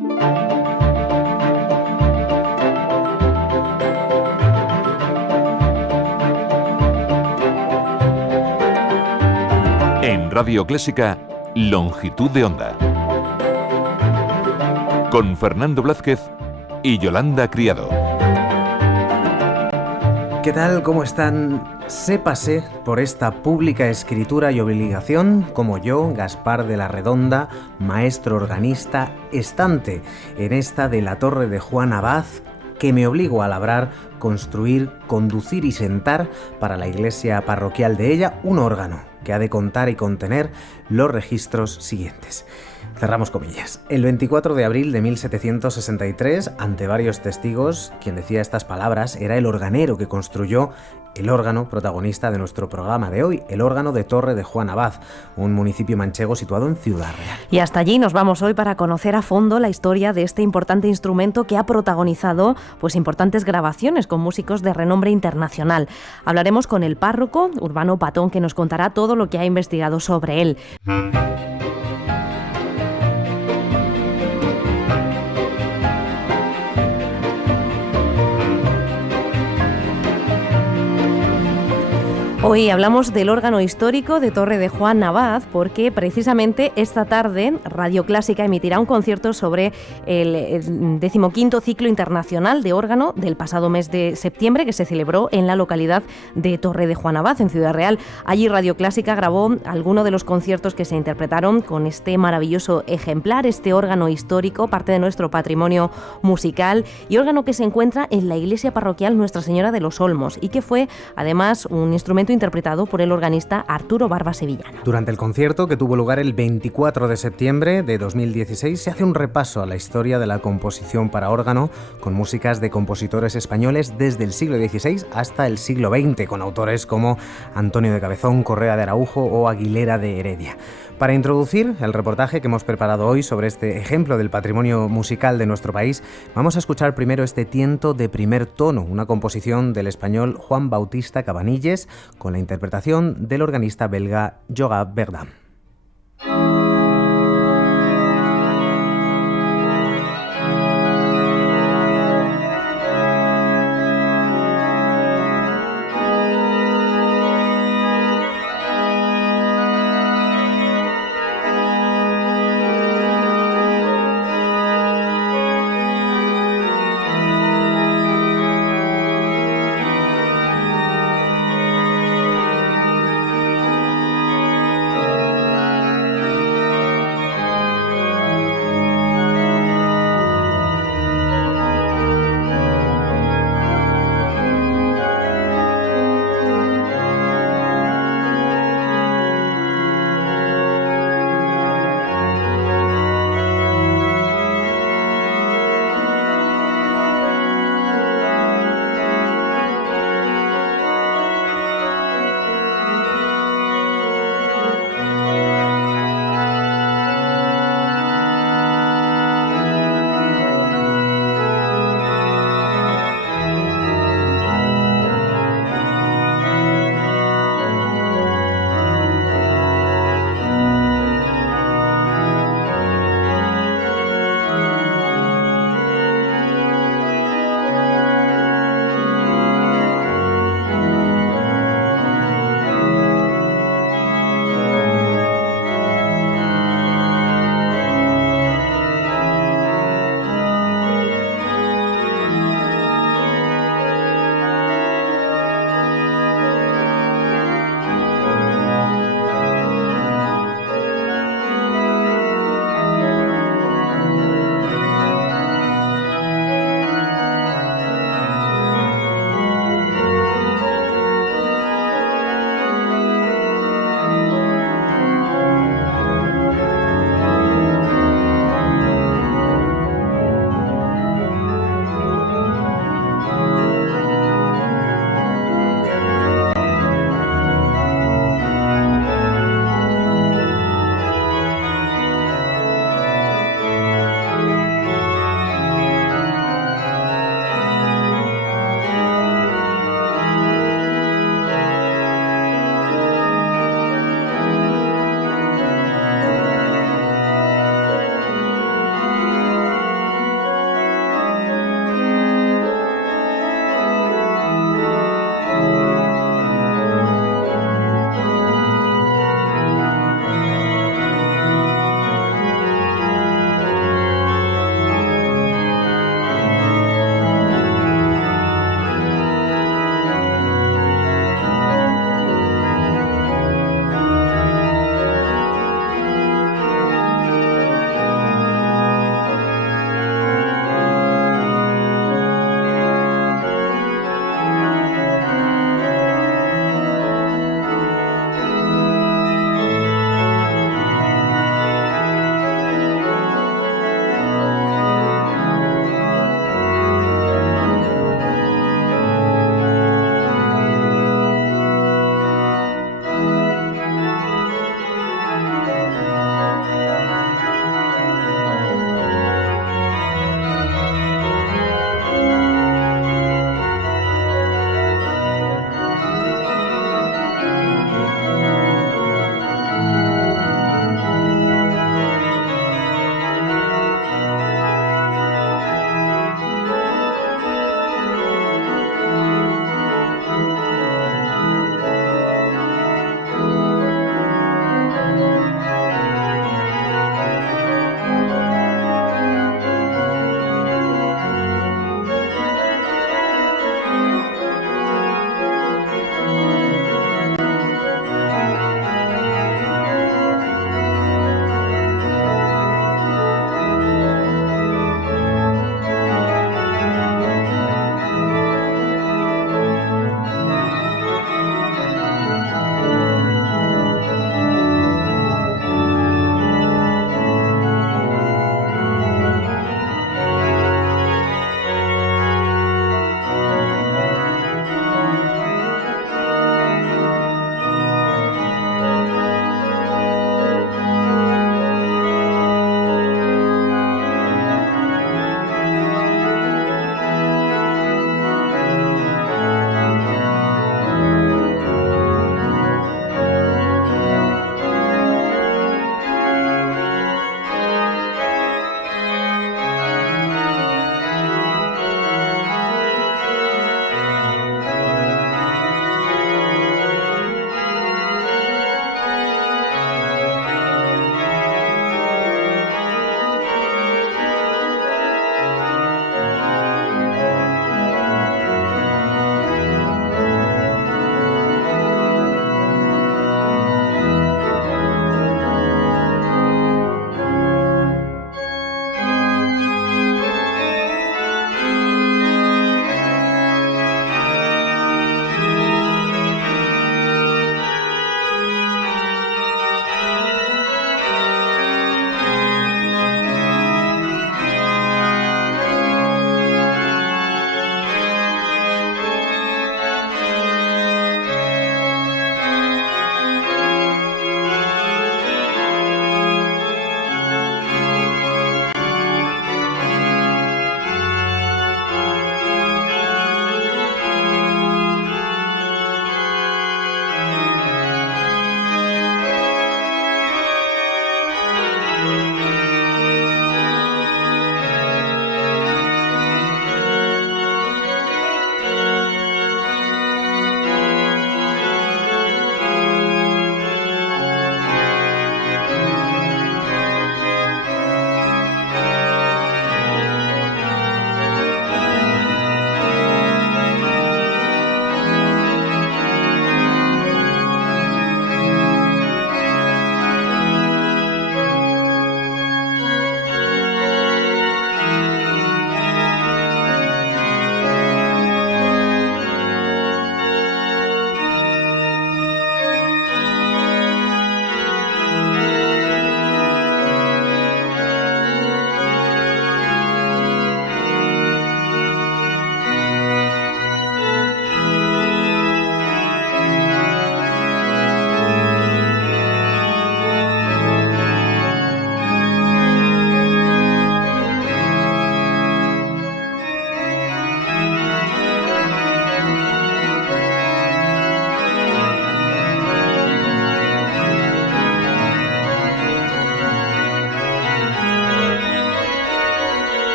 En Radio Clásica, Longitud de Onda. Con Fernando Blázquez y Yolanda Criado. ¿Qué tal? ¿Cómo están? Sépase por esta pública escritura y obligación, como yo, Gaspar de la Redonda, maestro organista, estante en esta de la Torre de Juan Abad, que me obligo a labrar, construir, conducir y sentar para la iglesia parroquial de ella un órgano que ha de contar y contener los registros siguientes. Cerramos comillas. El 24 de abril de 1763, ante varios testigos, quien decía estas palabras era el organero que construyó el órgano protagonista de nuestro programa de hoy, el órgano de Torre de Juan Abad, un municipio manchego situado en Ciudad Real. Y hasta allí nos vamos hoy para conocer a fondo la historia de este importante instrumento que ha protagonizado importantes grabaciones con músicos de renombre internacional. Hablaremos con el párroco Urbano Patón, que nos contará todo lo que ha investigado sobre él. Hoy hablamos del órgano histórico de Torre de Juan Abad porque precisamente esta tarde Radio Clásica emitirá un concierto sobre el 15º ciclo internacional de órgano del pasado mes de septiembre que se celebró en la localidad de Torre de Juan Abad, en Ciudad Real. Allí Radio Clásica grabó algunos de los conciertos que se interpretaron con este maravilloso ejemplar, este órgano histórico, parte de nuestro patrimonio musical y órgano que se encuentra en la iglesia parroquial Nuestra Señora de los Olmos y que fue además un instrumento interpretado por el organista Arturo Barba Sevillano. Durante el concierto, que tuvo lugar el 24 de septiembre de 2016, se hace un repaso a la historia de la composición para órgano con músicas de compositores españoles desde el siglo XVI hasta el siglo XX, con autores como Antonio de Cabezón, Correa de Araujo o Aguilera de Heredia. Para introducir el reportaje que hemos preparado hoy sobre este ejemplo del patrimonio musical de nuestro país, vamos a escuchar primero este tiento de primer tono, una composición del español Juan Bautista Cabanilles, con la interpretación del organista belga Jogab Verdam.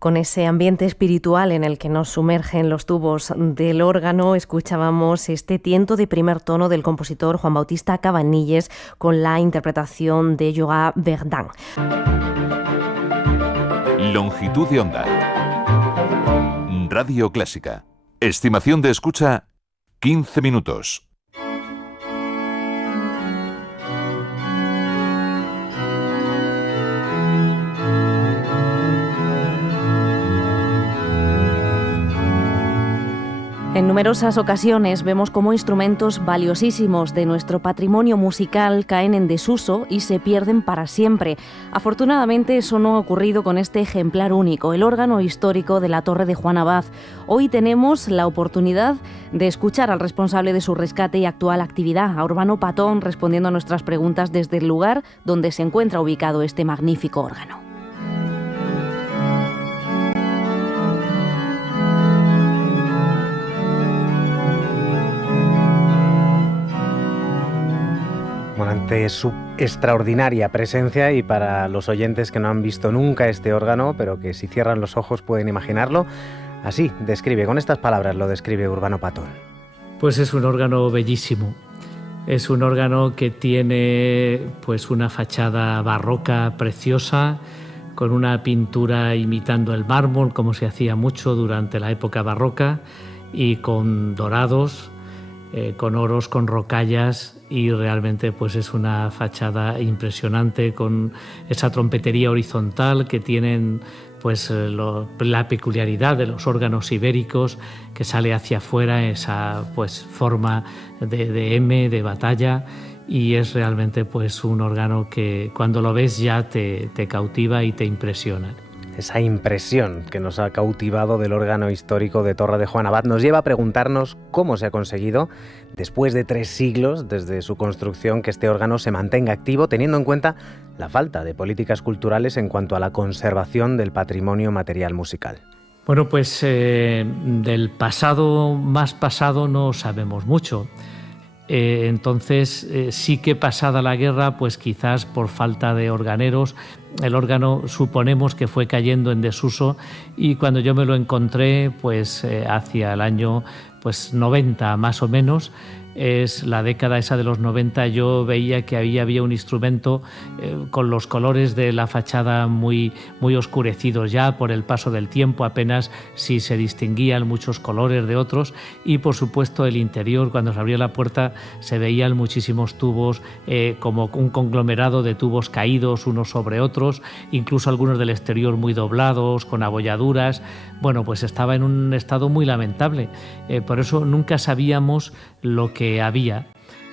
Con ese ambiente espiritual en el que nos sumergen los tubos del órgano, escuchábamos este tiento de primer tono del compositor Juan Bautista Cabanilles con la interpretación de Joan Verdun. Longitud de onda. Radio Clásica. Estimación de escucha 15 minutos. En numerosas ocasiones vemos cómo instrumentos valiosísimos de nuestro patrimonio musical caen en desuso y se pierden para siempre. Afortunadamente eso no ha ocurrido con este ejemplar único, el órgano histórico de la Torre de Juan Abad. Hoy tenemos la oportunidad de escuchar al responsable de su rescate y actual actividad, a Urbano Patón, respondiendo a nuestras preguntas desde el lugar donde se encuentra ubicado este magnífico órgano. Bueno, ante su extraordinaria presencia, y para los oyentes que no han visto nunca este órgano, pero que si cierran los ojos pueden imaginarlo, así describe, con estas palabras lo describe Urbano Patón. Pues es un órgano bellísimo. Es un órgano que tiene pues una fachada barroca preciosa, con una pintura imitando el mármol, como se hacía mucho durante la época barroca, y con dorados, con oros, con rocallas, y realmente pues es una fachada impresionante, con esa trompetería horizontal que tienen pues la peculiaridad de los órganos ibéricos, que sale hacia afuera esa pues forma de M, de batalla, y es realmente pues un órgano que cuando lo ves ya te cautiva y te impresiona. Esa impresión que nos ha cautivado del órgano histórico de Torre de Juan Abad nos lleva a preguntarnos cómo se ha conseguido, después de 3 siglos desde su construcción, que este órgano se mantenga activo, teniendo en cuenta la falta de políticas culturales en cuanto a la conservación del patrimonio material musical. Bueno, pues del pasado más pasado no sabemos mucho. Entonces sí que pasada la guerra, pues quizás por falta de organeros, el órgano suponemos que fue cayendo en desuso, y cuando yo me lo encontré pues hacia el año pues 90 más o menos, es la década esa de los 90, yo veía que había un instrumento con los colores de la fachada muy oscurecidos ya por el paso del tiempo, apenas si se distinguían muchos colores de otros, y por supuesto el interior, cuando se abría la puerta se veían muchísimos tubos, como un conglomerado de tubos caídos unos sobre otros, incluso algunos del exterior muy doblados, con abolladuras. Bueno, pues estaba en un estado muy lamentable, por eso nunca sabíamos lo que había.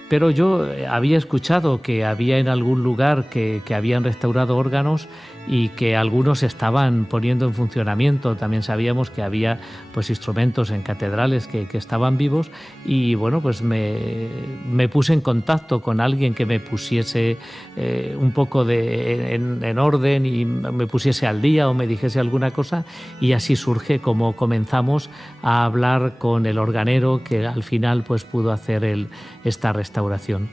Pero yo había escuchado que había en algún lugar que habían restaurado órganos y que algunos estaban poniendo en funcionamiento. También sabíamos que había pues instrumentos en catedrales que estaban vivos, y bueno, pues me puse en contacto con alguien que me pusiese un poco en orden y me pusiese al día o me dijese alguna cosa, y así surge como comenzamos a hablar con el organero que al final pues pudo hacer esta restauración.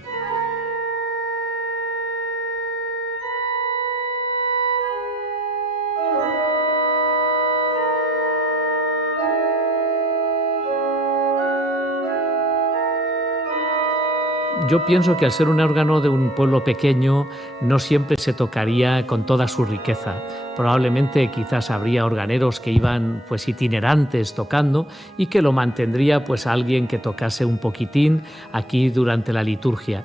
Yo pienso que al ser un órgano de un pueblo pequeño no siempre se tocaría con toda su riqueza. Probablemente quizás habría organeros que iban pues itinerantes tocando y que lo mantendría pues alguien que tocase un poquitín aquí durante la liturgia.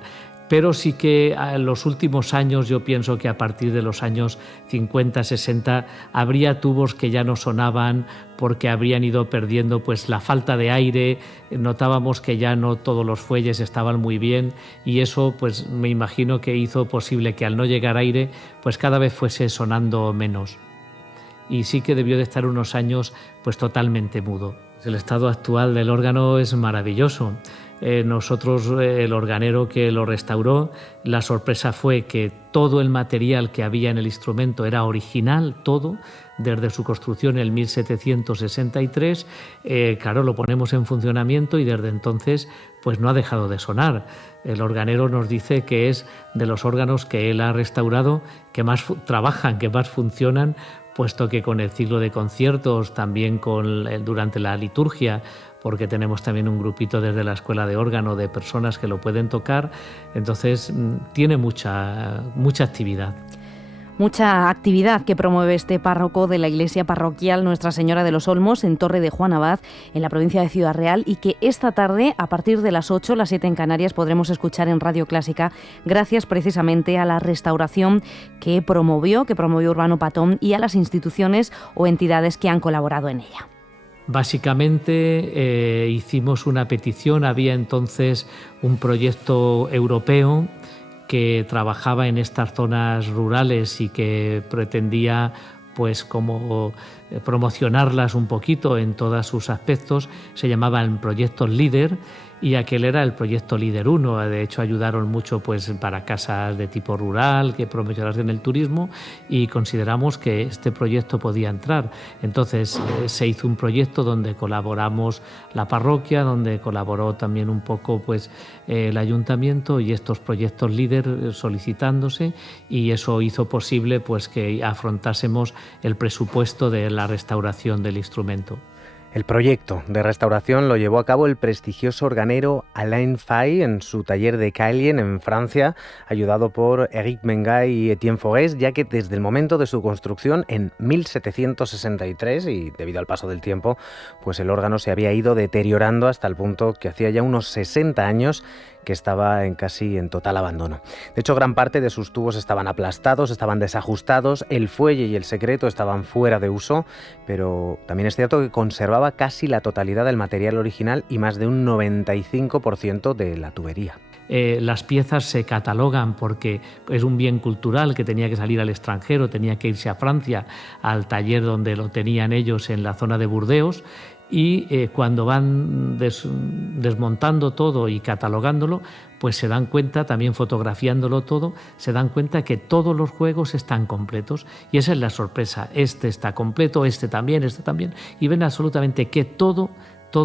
Pero sí que en los últimos años, yo pienso que a partir de los años 50, 60, habría tubos que ya no sonaban porque habrían ido perdiendo pues la falta de aire. Notábamos que ya no todos los fuelles estaban muy bien, y eso pues me imagino que hizo posible que al no llegar aire pues cada vez fuese sonando menos. Y sí que debió de estar unos años pues totalmente mudo. El estado actual del órgano es maravilloso. nosotros, el organero que lo restauró, la sorpresa fue que todo el material que había en el instrumento era original, todo, desde su construcción en el 1763. Claro, lo ponemos en funcionamiento y desde entonces pues no ha dejado de sonar. El organero nos dice que es de los órganos que él ha restaurado que más trabajan, que más funcionan, puesto que con el ciclo de conciertos, también durante la liturgia, porque tenemos también un grupito desde la Escuela de Órgano de personas que lo pueden tocar, entonces tiene mucha actividad. Mucha actividad que promueve este párroco de la iglesia parroquial Nuestra Señora de los Olmos en Torre de Juan Abad, en la provincia de Ciudad Real, y que esta tarde, a partir de las 8, las 7 en Canarias, podremos escuchar en Radio Clásica, gracias precisamente a la restauración que promovió Urbano Patón y a las instituciones o entidades que han colaborado en ella. Básicamente hicimos una petición, había entonces un proyecto europeo que trabajaba en estas zonas rurales y que pretendía pues como promocionarlas un poquito en todos sus aspectos. Se llamaban proyectos LEADER y aquel era el proyecto LEADER 1. De hecho, ayudaron mucho pues para casas de tipo rural que promocionasen el turismo y consideramos que este proyecto podía entrar. Entonces se hizo un proyecto donde colaboramos la parroquia, donde colaboró también un poco pues el ayuntamiento y estos proyectos LEADER solicitándose, y eso hizo posible pues que afrontásemos el presupuesto de la restauración del instrumento. El proyecto de restauración lo llevó a cabo el prestigioso organero Alain Faye en su taller de Caillen, en Francia, ayudado por Éric Mengay y Etienne Forest, ya que desde el momento de su construcción en 1763, y debido al paso del tiempo, pues el órgano se había ido deteriorando hasta el punto que hacía ya unos 60 años que estaba casi en total abandono. De hecho, gran parte de sus tubos estaban aplastados, estaban desajustados, el fuelle y el secreto estaban fuera de uso, pero también es cierto que conservaba casi la totalidad del material original y más de un 95% de la tubería. Las piezas se catalogan porque es un bien cultural que tenía que salir al extranjero, tenía que irse a Francia, al taller donde lo tenían ellos en la zona de Burdeos, y cuando van desmontando todo y catalogándolo, pues se dan cuenta, también fotografiándolo todo, se dan cuenta que todos los juegos están completos, y esa es la sorpresa. Este está completo, este también, y ven absolutamente que todo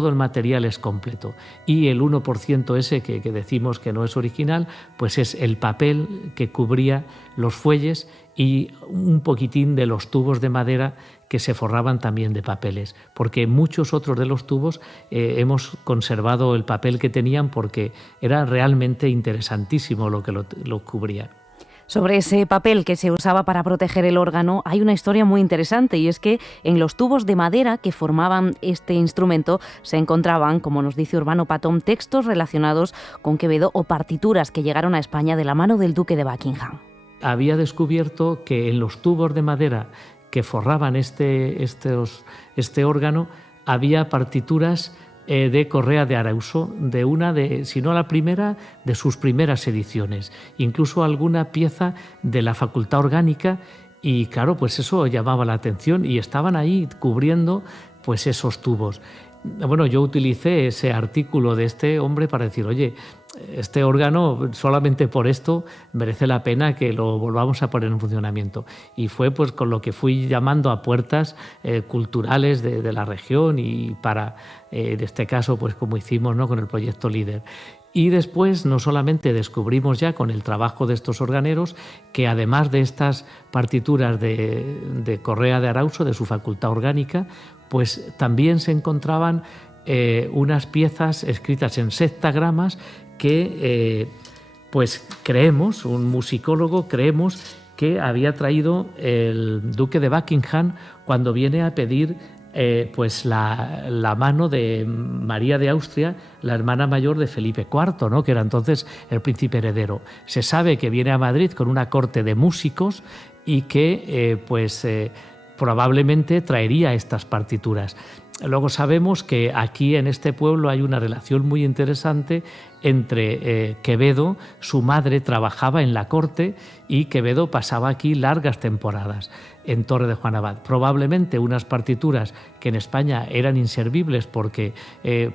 el material es completo, y el 1% ese que decimos que no es original, pues es el papel que cubría los fuelles y un poquitín de los tubos de madera que se forraban también de papeles, porque muchos otros de los tubos hemos conservado el papel que tenían porque era realmente interesantísimo lo que lo cubría. Sobre ese papel que se usaba para proteger el órgano hay una historia muy interesante, y es que en los tubos de madera que formaban este instrumento se encontraban, como nos dice Urbano Patón, textos relacionados con Quevedo o partituras que llegaron a España de la mano del duque de Buckingham. Había descubierto que en los tubos de madera que forraban este órgano había partituras de Correa de Arauso, si no la primera, de sus primeras ediciones, incluso alguna pieza de la Facultad Orgánica, y claro, pues eso llamaba la atención y estaban ahí cubriendo pues esos tubos. Bueno, yo utilicé ese artículo de este hombre para decir, oye, este órgano solamente por esto merece la pena que lo volvamos a poner en funcionamiento. Y fue pues con lo que fui llamando a puertas culturales de la región, y para, en este caso, pues como hicimos, ¿no?, con el proyecto LEADER. Y después no solamente descubrimos ya con el trabajo de estos organeros que además de estas partituras de Correa de Arauso, de su Facultad Orgánica, pues también se encontraban unas piezas escritas en septagramas que pues creemos, un musicólogo creemos que había traído el duque de Buckingham cuando viene a pedir pues la mano de María de Austria, la hermana mayor de Felipe IV, ¿no?, que era entonces el príncipe heredero. Se sabe que viene a Madrid con una corte de músicos y que probablemente traería estas partituras. Luego sabemos que aquí en este pueblo hay una relación muy interesante entre Quevedo, su madre trabajaba en la corte y Quevedo pasaba aquí largas temporadas en Torre de Juan Abad. Probablemente unas partituras que en España eran inservibles porque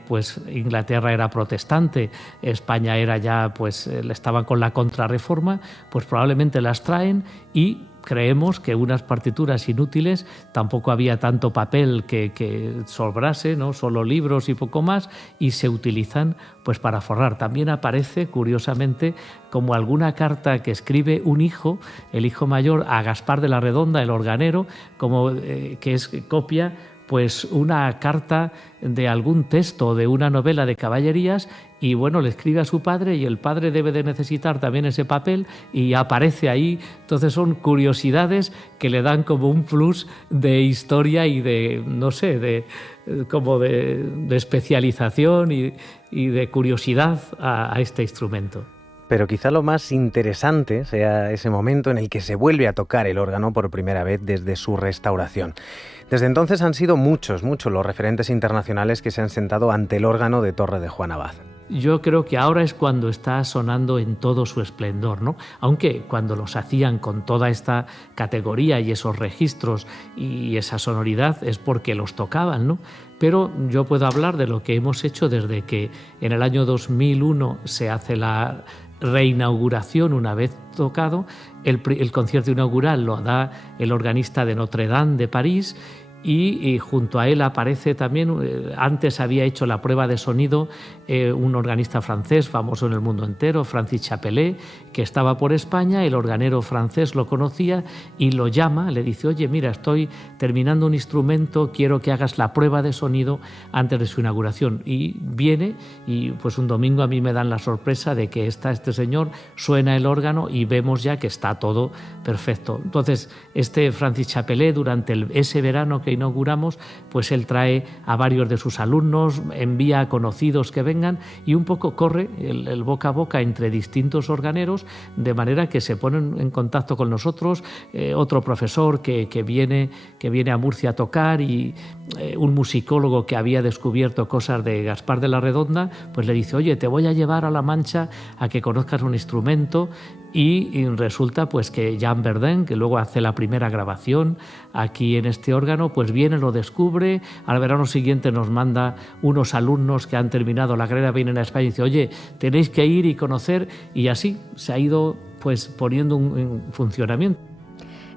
pues Inglaterra era protestante, España era ya, pues estaban con la contrarreforma, pues probablemente las traen y creemos que unas partituras inútiles, tampoco había tanto papel que sobrase, ¿no? Solo libros y poco más, y se utilizan pues para forrar. También aparece, curiosamente, como alguna carta que escribe un hijo, el hijo mayor, a Gaspar de la Redonda, el organero, como que es copia pues una carta de algún texto, de una novela de caballerías, y bueno, le escribe a su padre y el padre debe de necesitar también ese papel y aparece ahí. Entonces son curiosidades que le dan como un plus de historia y de, no sé, de especialización y de curiosidad a este instrumento. Pero quizá lo más interesante sea ese momento en el que se vuelve a tocar el órgano por primera vez desde su restauración. Desde entonces han sido muchos los referentes internacionales que se han sentado ante el órgano de Torre de Juan Abad. Yo creo que ahora es cuando está sonando en todo su esplendor, ¿no? Aunque cuando los hacían con toda esta categoría y esos registros y esa sonoridad es porque los tocaban, ¿no? Pero yo puedo hablar de lo que hemos hecho desde que en el año 2001 se hace la reinauguración una vez tocado. El concierto inaugural lo da el organista de Notre Dame de París y junto a él aparece también, antes había hecho la prueba de sonido un organista francés famoso en el mundo entero, Francis Chapelet, que estaba por España. El organero francés lo conocía y lo llama, le dice: oye, mira, estoy terminando un instrumento, quiero que hagas la prueba de sonido antes de su inauguración. Y viene y pues un domingo a mí me dan la sorpresa de que está este señor, suena el órgano y vemos ya que está todo perfecto. Entonces este Francis Chapelet, durante ese verano que inauguramos, pues él trae a varios de sus alumnos, envía a conocidos que vengan y un poco corre el boca a boca entre distintos organeros, de manera que se ponen en contacto con nosotros, otro profesor que viene a Murcia a tocar y un musicólogo que había descubierto cosas de Gaspar de la Redonda, pues le dice: oye, te voy a llevar a La Mancha a que conozcas un instrumento. Y resulta pues que Jean Verdun, que luego hace la primera grabación aquí en este órgano, pues viene, lo descubre, al verano siguiente nos manda unos alumnos que han terminado la carrera, vienen a España y dice: oye, tenéis que ir y conocer, y así se ha ido pues poniendo en funcionamiento.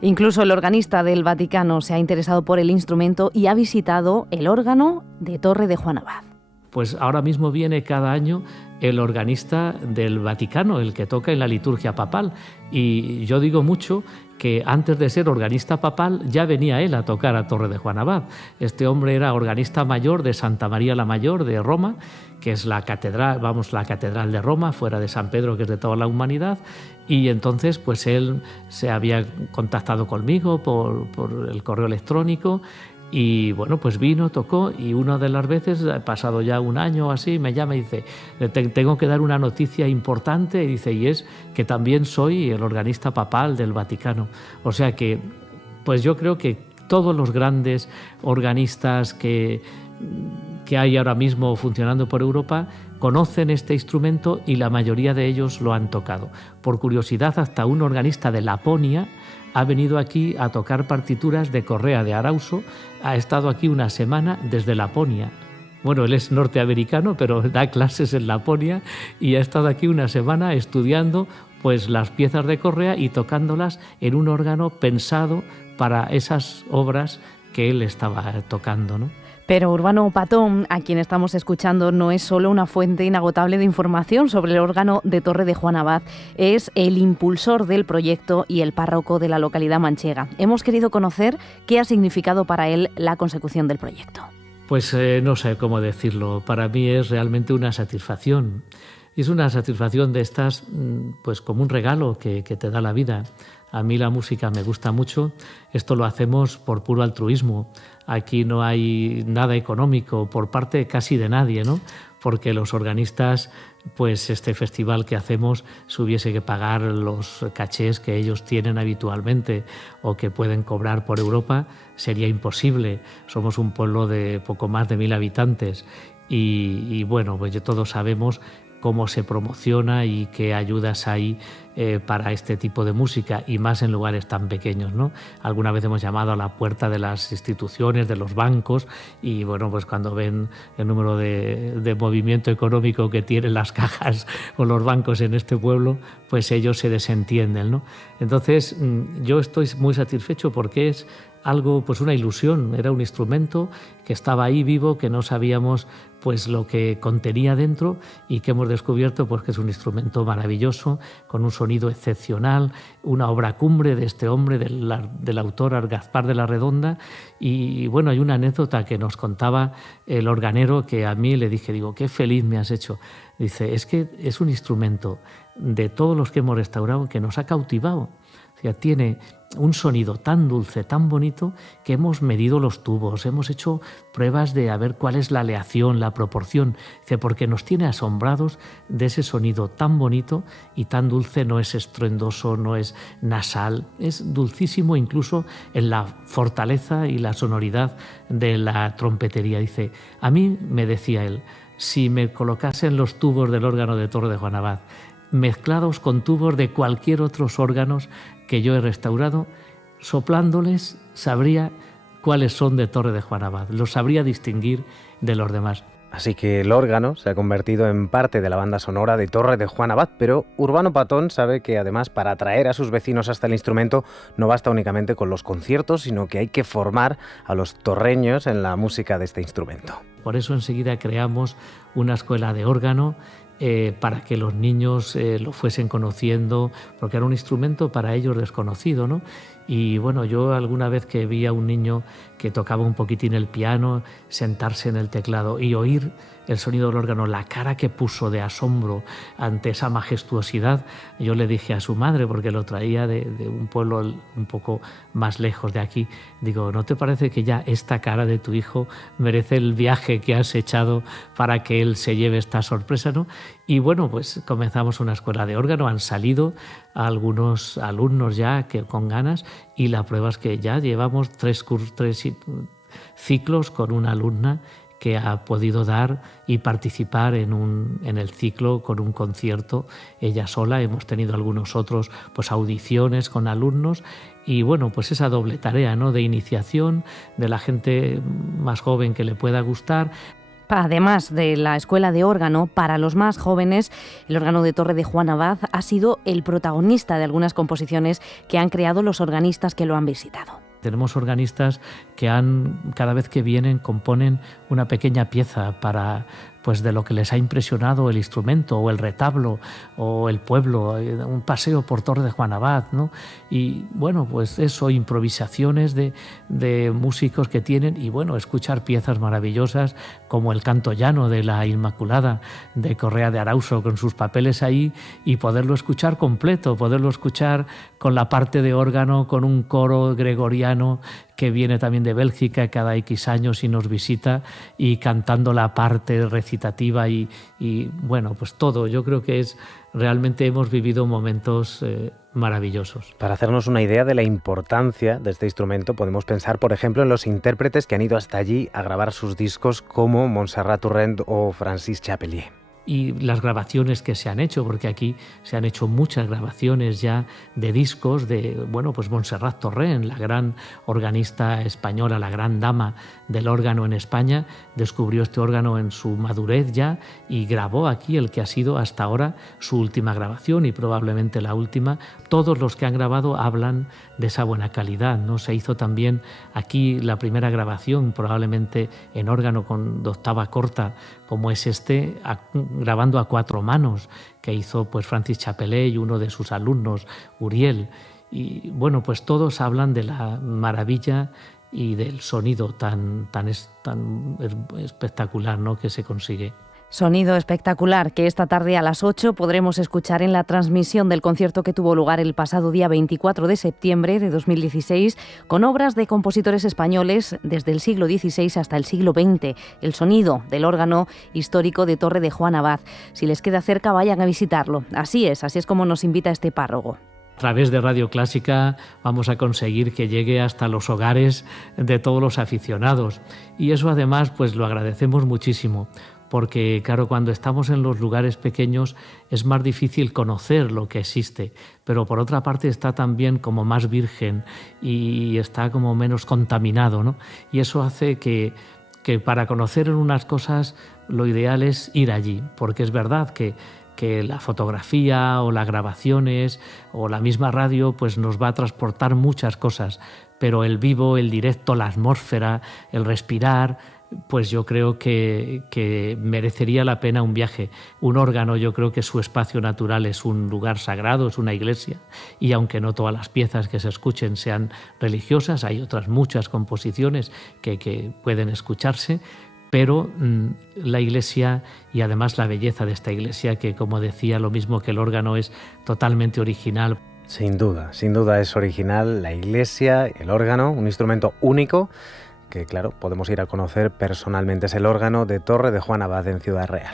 Incluso el organista del Vaticano se ha interesado por el instrumento y ha visitado el órgano de Torre de Juan Abad. Pues ahora mismo viene cada año el organista del Vaticano, el que toca en la liturgia papal. Y yo digo mucho que antes de ser organista papal ya venía él a tocar a Torre de Juan Abad. Este hombre era organista mayor de Santa María la Mayor de Roma, que es la catedral, la catedral de Roma, fuera de San Pedro, que es de toda la humanidad. Y entonces pues él se había contactado conmigo por el correo electrónico. Y bueno, pues vino, tocó, y una de las veces, pasado ya un año o así, me llama y dice: tengo que dar una noticia importante, y dice, y es que también soy el organista papal del Vaticano. O sea que, pues yo creo que todos los grandes organistas que hay ahora mismo funcionando por Europa conocen este instrumento y la mayoría de ellos lo han tocado. Por curiosidad, hasta un organista de Laponia ha venido aquí a tocar partituras de Correa de Arauso, ha estado aquí una semana desde Laponia. Bueno, él es norteamericano, pero da clases en Laponia y ha estado aquí una semana estudiando pues las piezas de Correa y tocándolas en un órgano pensado para esas obras que él estaba tocando, ¿no? Pero Urbano Patón, a quien estamos escuchando, no es solo una fuente inagotable de información sobre el órgano de Torre de Juan Abad, es el impulsor del proyecto y el párroco de la localidad manchega. Hemos querido conocer qué ha significado para él la consecución del proyecto. Pues no sé cómo decirlo, para mí es realmente una satisfacción. Es una satisfacción de estas, pues como un regalo que te da la vida. A mí la música me gusta mucho, esto lo hacemos por puro altruismo. Aquí no hay nada económico por parte casi de nadie, ¿no? Porque los organistas pues este festival que hacemos se hubiese que pagar los cachés que ellos tienen habitualmente o que pueden cobrar por Europa, sería imposible. Somos un pueblo de poco más de 1000 habitantes y bueno, pues todos sabemos cómo se promociona y qué ayudas hay para este tipo de música, y más en lugares tan pequeños, ¿no? Alguna vez hemos llamado a la puerta de las instituciones, de los bancos, y bueno, pues cuando ven el número de movimiento económico que tienen las cajas o los bancos en este pueblo, pues ellos se desentienden, ¿no? Entonces yo estoy muy satisfecho porque es algo, pues una ilusión, era un instrumento que estaba ahí vivo, que no sabíamos pues lo que contenía dentro y que hemos descubierto pues que es un instrumento maravilloso, con un sonido excepcional, una obra cumbre de este hombre, del autor Gaspar de la Redonda. Y bueno, hay una anécdota que nos contaba el organero que a mí le dije, digo, qué feliz me has hecho. Dice, es que es un instrumento de todos los que hemos restaurado que nos ha cautivado. O sea, tiene un sonido tan dulce, tan bonito, que hemos medido los tubos, hemos hecho pruebas de a ver cuál es la aleación, la proporción, porque nos tiene asombrados de ese sonido tan bonito y tan dulce. No es estruendoso, no es nasal, es dulcísimo incluso en la fortaleza y la sonoridad de la trompetería. Dice, a mí, me decía él, si me colocasen los tubos del órgano de Torre de Juan Abad mezclados con tubos de cualquier otros órganos que yo he restaurado, soplándoles sabría cuáles son de Torre de Juan Abad, los sabría distinguir de los demás. Así que el órgano se ha convertido en parte de la banda sonora de Torre de Juan Abad, pero Urbano Patón sabe que además para atraer a sus vecinos hasta el instrumento no basta únicamente con los conciertos, sino que hay que formar a los torreños en la música de este instrumento. Por eso enseguida creamos una escuela de órgano, para que los niños lo fuesen conociendo, porque era un instrumento para ellos desconocido, ¿no? Y bueno, yo alguna vez que vi a un niño que tocaba un poquitín el piano, sentarse en el teclado y oír el sonido del órgano, la cara que puso de asombro ante esa majestuosidad, yo le dije a su madre, porque lo traía de un pueblo un poco más lejos de aquí, digo, ¿no te parece que ya esta cara de tu hijo merece el viaje que has echado para que él se lleve esta sorpresa, ¿no? Y bueno, pues comenzamos una escuela de órgano, han salido algunos alumnos ya que con ganas, y la prueba es que ya llevamos tres ciclos con una alumna que ha podido dar y participar en el ciclo con un concierto ella sola. Hemos tenido algunos otros pues audiciones con alumnos, y bueno, pues esa doble tarea, ¿no?, de iniciación de la gente más joven que le pueda gustar. Además de la escuela de órgano, para los más jóvenes, el órgano de Torre de Juan Abad ha sido el protagonista de algunas composiciones que han creado los organistas que lo han visitado. Tenemos organistas que cada vez que vienen, componen una pequeña pieza para, pues, de lo que les ha impresionado el instrumento o el retablo o el pueblo, un paseo por Torre de Juan Abad, ¿no? Y bueno, pues eso, improvisaciones de músicos que tienen, y bueno, escuchar piezas maravillosas como el Canto Llano de la Inmaculada de Correa de Arauso, con sus papeles ahí, y poderlo escuchar completo, poderlo escuchar con la parte de órgano, con un coro gregoriano que viene también de Bélgica cada X años y nos visita, y cantando la parte recitativa y bueno, pues todo. Yo creo que realmente hemos vivido momentos maravillosos. Para hacernos una idea de la importancia de este instrumento, podemos pensar, por ejemplo, en los intérpretes que han ido hasta allí a grabar sus discos, como Montserrat Torrent o Francis Chapelier. Y las grabaciones que se han hecho, porque aquí se han hecho muchas grabaciones ya de discos de, bueno, pues Montserrat Torrent, la gran organista española, la gran dama del órgano en España, descubrió este órgano en su madurez ya y grabó aquí el que ha sido hasta ahora su última grabación, y probablemente la última. Todos los que han grabado hablan de esa buena calidad, ¿no? Se hizo también aquí la primera grabación, probablemente en órgano de octava corta, como es grabando a 4 manos, que hizo pues Francis Chapelier y uno de sus alumnos, Uriel. Y bueno, pues todos hablan de la maravilla y del sonido tan espectacular, ¿no?, que se consigue. Sonido espectacular que esta tarde a las 8 podremos escuchar en la transmisión del concierto que tuvo lugar el pasado día 24 de septiembre de 2016 con obras de compositores españoles desde el siglo XVI hasta el siglo XX. El sonido del órgano histórico de Torre de Juan Abad. Si les queda cerca, vayan a visitarlo. Así es como nos invita este párroco. A través de Radio Clásica vamos a conseguir que llegue hasta los hogares de todos los aficionados. Y eso además pues lo agradecemos muchísimo. Porque, claro, cuando estamos en los lugares pequeños es más difícil conocer lo que existe, pero por otra parte está también como más virgen y está como menos contaminado, ¿no? Y eso hace que para conocer unas cosas lo ideal es ir allí, porque es verdad que la fotografía o las grabaciones o la misma radio pues nos va a transportar muchas cosas, pero el vivo, el directo, la atmósfera, el respirar, pues yo creo que merecería la pena un viaje. Un órgano, yo creo que su espacio natural es un lugar sagrado, es una iglesia, y aunque no todas las piezas que se escuchen sean religiosas, hay otras muchas composiciones que pueden escucharse, pero la iglesia y además la belleza de esta iglesia, que como decía, lo mismo que el órgano, es totalmente original. Sin duda es original la iglesia, el órgano, un instrumento único que, claro, podemos ir a conocer personalmente. Es el órgano de Torre de Juan Abad en Ciudad Real.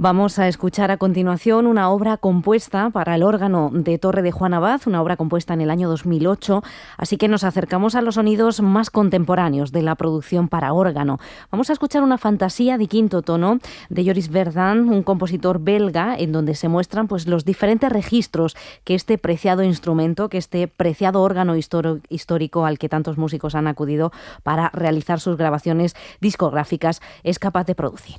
Vamos a escuchar a continuación una obra compuesta para el órgano de Torre de Juan Abad, una obra compuesta en el año 2008, así que nos acercamos a los sonidos más contemporáneos de la producción para órgano. Vamos a escuchar una fantasía de quinto tono de Joris Verdun, un compositor belga, en donde se muestran pues los diferentes registros que este preciado instrumento, que este preciado órgano histórico al que tantos músicos han acudido para realizar sus grabaciones discográficas, es capaz de producir.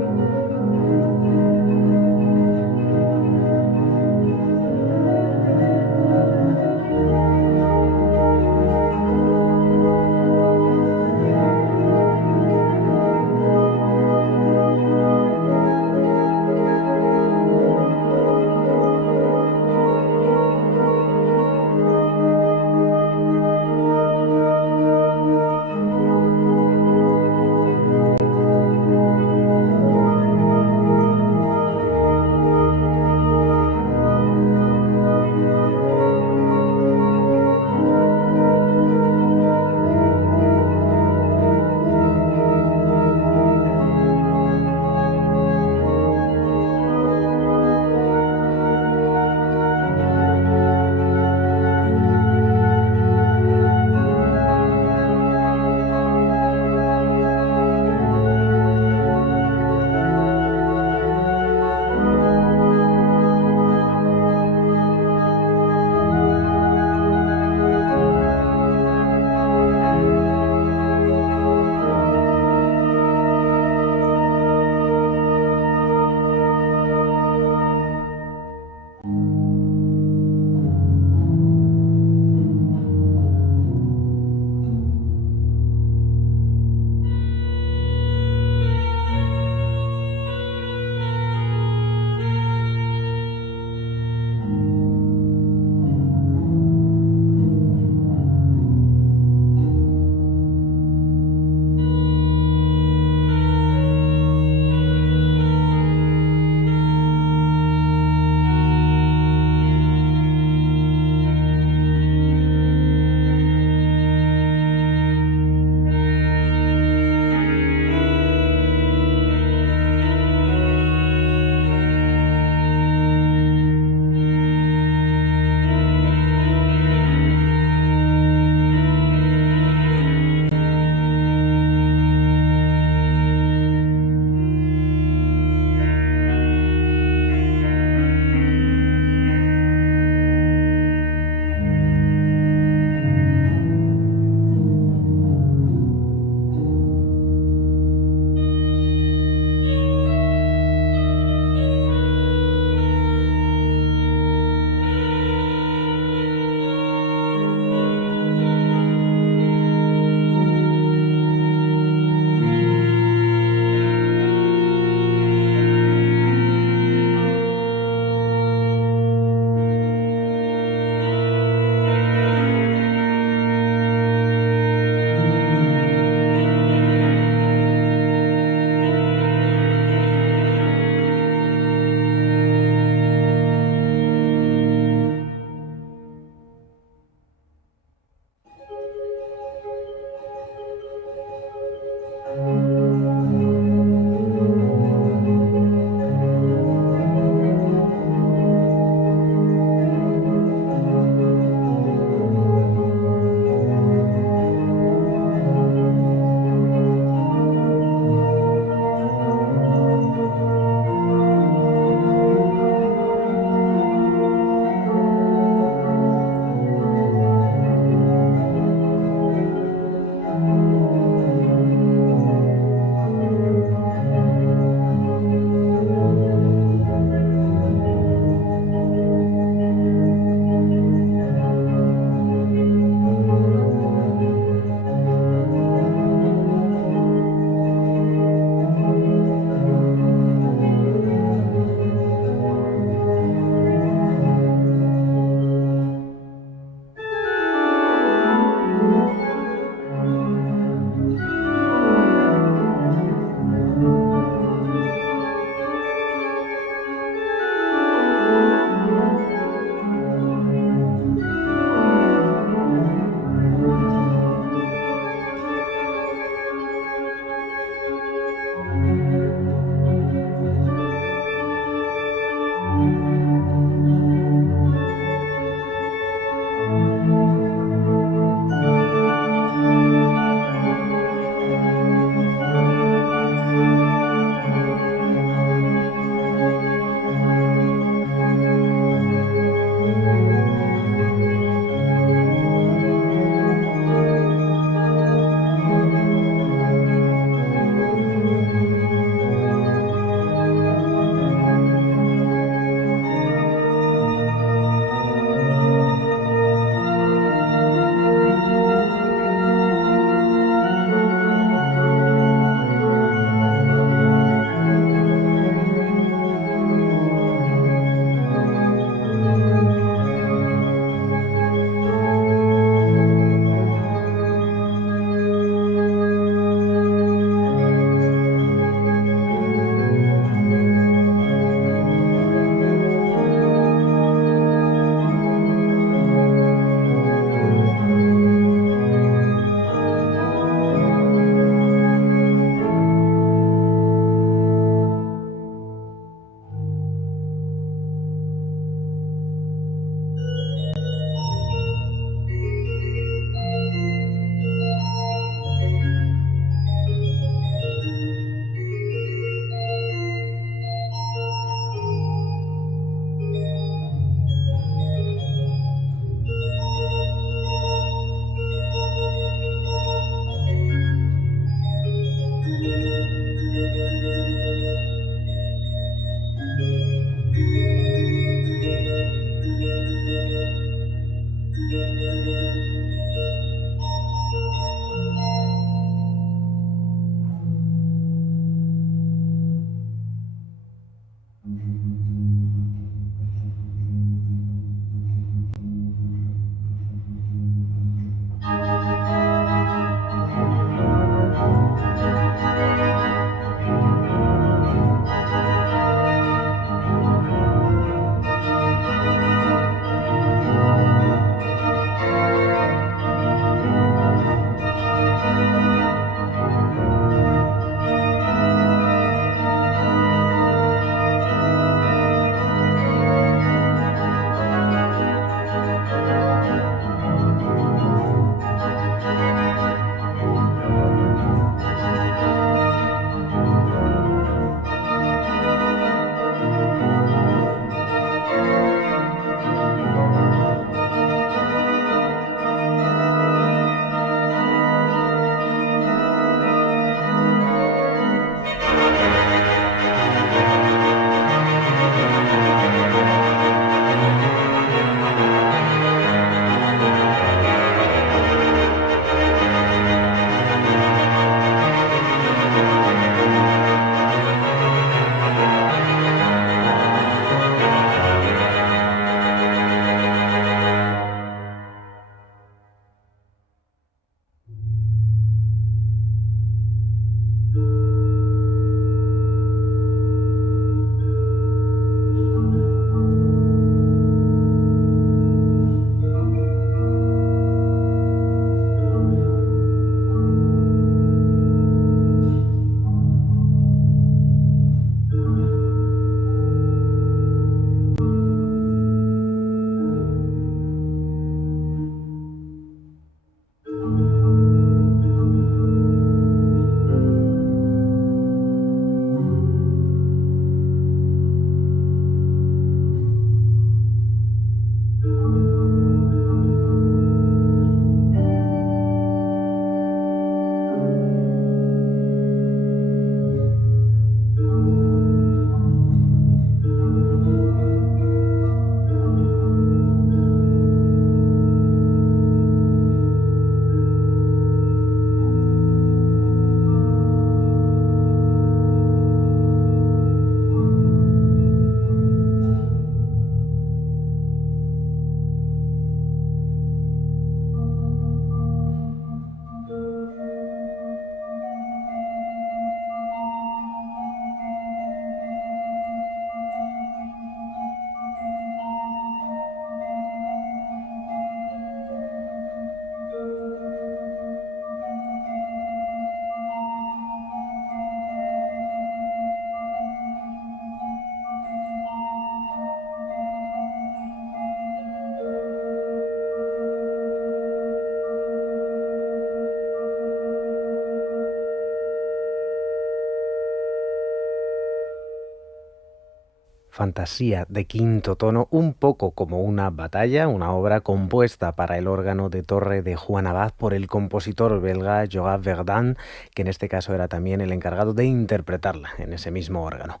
Fantasía de quinto tono, un poco como una batalla, una obra compuesta para el órgano de torre de Juan Abad por el compositor belga Joab Verdun, que en este caso era también el encargado de interpretarla en ese mismo órgano.